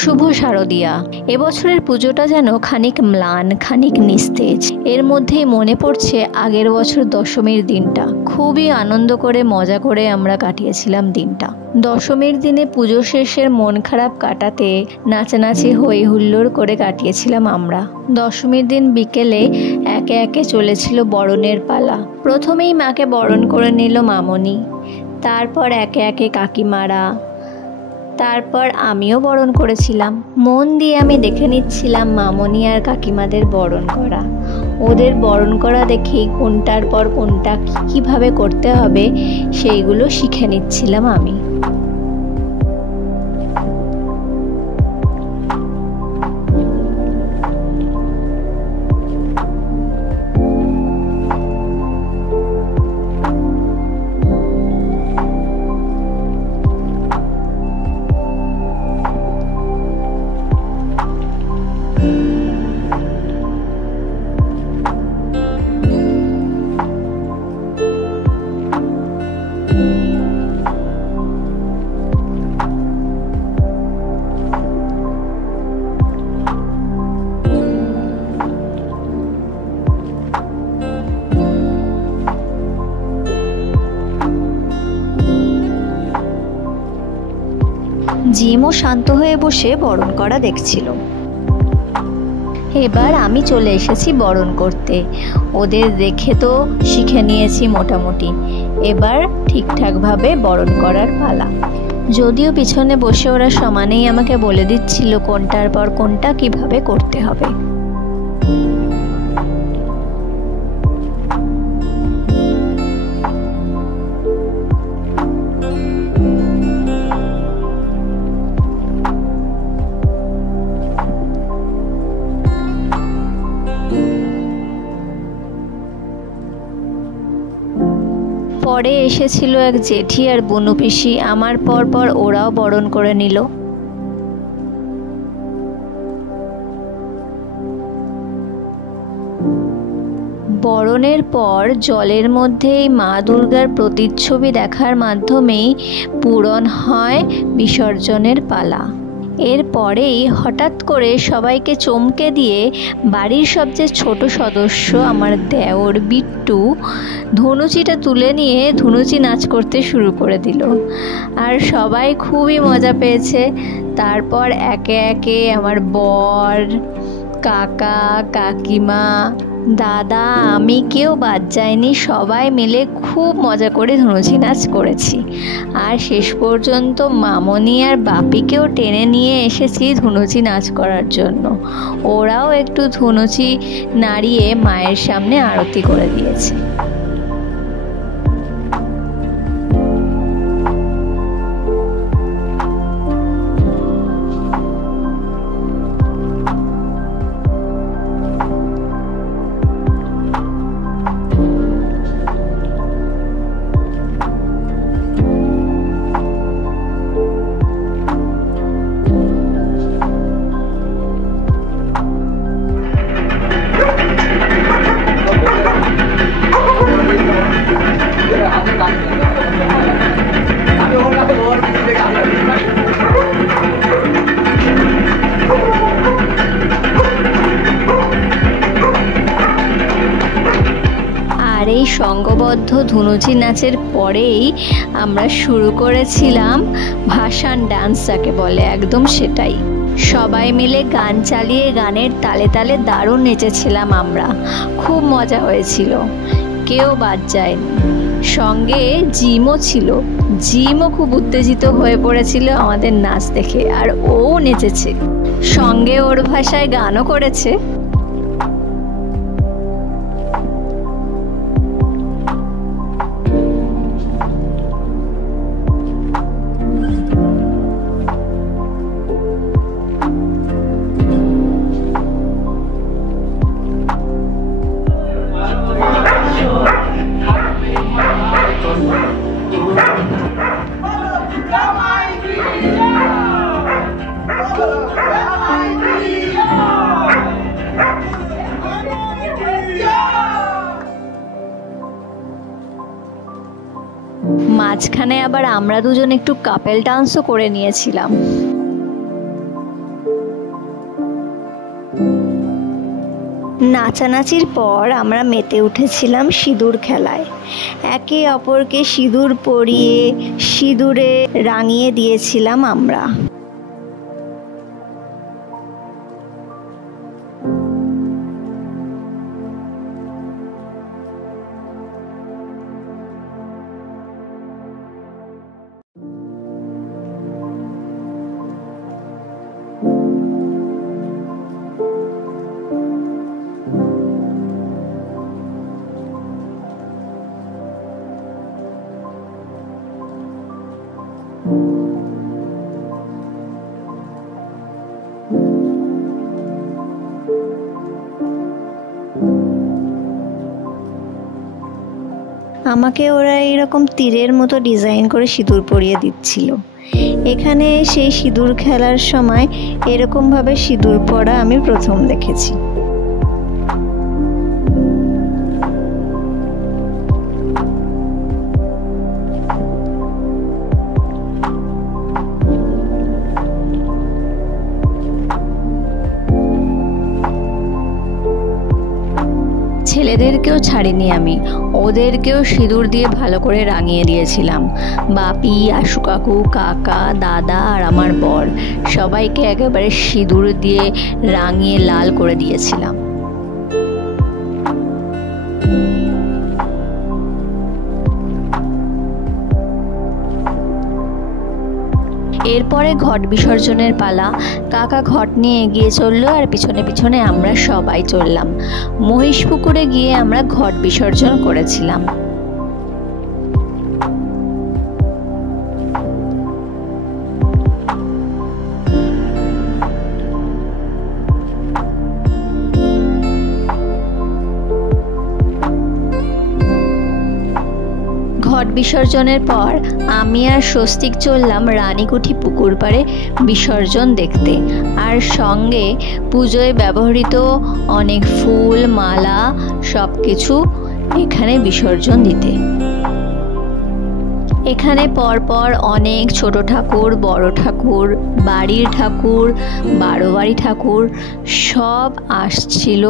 শুভ শারদিয়া। এবছরের পুজোটা যেন খানিক ম্লান, খানিক নিস্তেজ। এর মধ্যেই মনে পড়ছে আগের বছর দশমীর দিনটা। খুবই আনন্দ করে মজা করে আমরা কাটিয়েছিলাম দিনটা। দশমীর দিনে পুজো শেষের মন খারাপ কাটাতে নাচানাচি হই হুল্লোড় করে কাটিয়েছিলাম আমরা। দশমীর দিন বিকেলে একে একে চলেছিল বরণের পালা। প্রথমেই মাকে বরণ করে নিল মামনি, তারপর একে একে কাকিমারা, তারপর আমিও বরণ করেছিলাম। মন দিয়ে আমি দেখে নিচ্ছিলাম মামনি আর কাকিমাদের বরণ করা। ওদের বরণ করা দেখেই কোনটার পর কোনটা কীভাবে করতে হবে সেইগুলো শিখে নিচ্ছিলাম আমি। জিমও শান্ত হয়ে বসে বরণ করা দেখছিল। এবার আমি চলে এসেছি বরণ করতে। ওদের দেখে তো শিখে নিয়েছি মোটামুটি। এবার ঠিকঠাকভাবে বরণ করার পালা। যদিও পিছনে বসে ওরা সমানেই আমাকে বলে দিচ্ছিল কোনটার পর কোনটা কিভাবে করতে হবে। পরে এসেছিল এক জেঠি আর বুনু পিসি। আমার পর ওরাও বরণ করে নিল। বরণের পর জলের মধ্যেই মা দুর্গার প্রতিচ্ছবি দেখার মাধ্যমেই পূরণ হয় বিসর্জনের পালা। এরপরেই হঠাৎ করে সবাইকে চমকে দিয়ে বাড়ির সবচেয়ে ছোট সদস্য আমার দেওর বিট্টু ধনুচিটা তুলে নিয়ে ধনুচি নাচ করতে শুরু করে দিল। আর সবাই খুবই মজা পেয়েছে। তারপর একে একে আমার বর, কাকা, কাকিমা, দাদা, আমি কেউ বাদ যায়নি। সবাই মিলে খুব মজা করে ধনুচি নাচ করেছি। আর শেষ পর্যন্ত মামনি আর বাপিকেও টেনে নিয়ে এসেছি ধনুচি নাচ করার জন্য। ওরাও একটু ধনুচি নাড়িয়ে মায়ের সামনে আরতি করে দিয়েছে। আর এই সংঘবদ্ধ ধনুচি নাচের পরেই আমরা শুরু করেছিলাম ভাসান ডান্স, যাকে বলে একদম সেটাই। সবাই মিলে গান চালিয়ে গানের তালে তালে দারুণ নেচেছিলাম আমরা। খুব মজা হয়েছিল, কেউ বাদ যায়নি। সঙ্গে জিমও ছিল। জিমও খুব উত্তেজিত হয়ে পড়েছিল আমাদের নাচ দেখে, আর ও নেচেছে, সঙ্গে ওর ভাষায় গানও করেছে। মাঝখানে আবার আমরা দুজন একটু কাপেল ডান্সও করে নিয়েছিলাম। নাচানাচির পর আমরা মেতে উঠেছিলাম সিঁদুর খেলায়। একে অপরকে সিঁদুর পরিয়ে সিঁদুরে রাঙিয়ে দিয়েছিলাম আমরা। আমাকে ওরা এরকম তীরের মতো ডিজাইন করে সিঁদুর পরিয়ে দিচ্ছিল। এখানে সেই সিঁদুর খেলার সময় এরকমভাবে সিঁদুর পরা আমি প্রথম দেখেছি। ছেলেদেরকেও ছাড়িনি আমি, ওদেরকেও সিঁদুর দিয়ে ভালো করে রাঙিয়ে দিয়েছিলাম। বাপি, আশু কাকু, কাকা, দাদা আর আমার বর সবাইকে একেবারে সিঁদুর দিয়ে রাঙিয়ে লাল করে দিয়েছিলাম। এরপরে ঘট বিসর্জনের পালা। কাকা ঘট নিয়ে এগিয়ে চললো আর পিছনে পিছনে আমরা সবাই চললাম। মহিষপুকুরে গিয়ে আমরা ঘট বিসর্জন করেছিলাম। ঘট বিসর্জনের পর আমি আর স্বস্তিক চললাম রানীকুঠি পুকুর পাড়ে বিসর্জন দেখতে, আর সঙ্গে পুজোয় ব্যবহৃত অনেক ফুল, মালা সব কিছু এখানে বিসর্জন দিতে। এখানে পরপর অনেক ছোট ঠাকুর, বড় ঠাকুর, বাড়ির ঠাকুর, 12 বাড়ি ঠাকুর সব আসছিল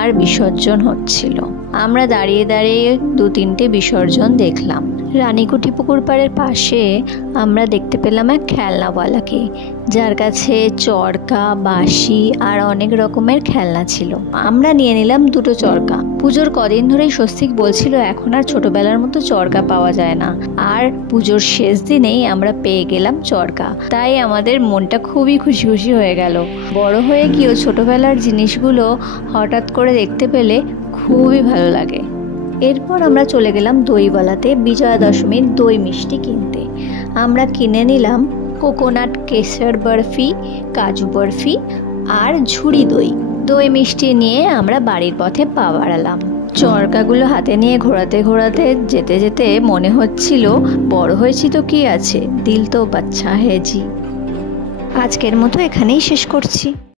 আর বিসর্জন হচ্ছিল। আমরা দাঁড়িয়ে দাঁড়িয়ে 2-3টে বিসর্জন দেখলাম। রানীকুঠি পুকুর পাড়ের পাশে আমরা দেখতে পেলাম এক খেলনাওয়ালাকে, যার কাছে চরকা, বাঁশি আর অনেক রকমের খেলনা ছিল। আমরা নিয়ে নিলাম 2টো চরকা। পুজোর কদিন ধরেই স্বস্তিক বলছিল এখন আর ছোটবেলার মতো চরকা পাওয়া যায় না, আর পুজোর শেষ দিনেই আমরা পেয়ে গেলাম চরকা। তাই আমাদের মনটা খুবই খুশি খুশি হয়ে গেল। বড় হয়ে গিয়েও ছোটবেলার জিনিসগুলো হঠাৎ করে দেখতে পেলে খুবই ভালো লাগে। এরপর আমরা চলে গেলাম দইওয়ালাতে বিজয়া দশমীর দই মিষ্টি কিনতে। আমরা কিনে নিলাম কোকোনাট কেশর বরফি, কাজু বরফি আর ঝুড়ি দই। দই মিষ্টি নিয়ে আমরা বাড়ির পথে পা বাড়ালাম। চরকাগুলো হাতে নিয়ে ঘোরাতে ঘোরাতে যেতে যেতে মনে হচ্ছিল বড় হয়েছি তো কি আছে, দিল তো বাচ্চা হ্যাঁ জি। আজকের মতো এখানেই শেষ করছি।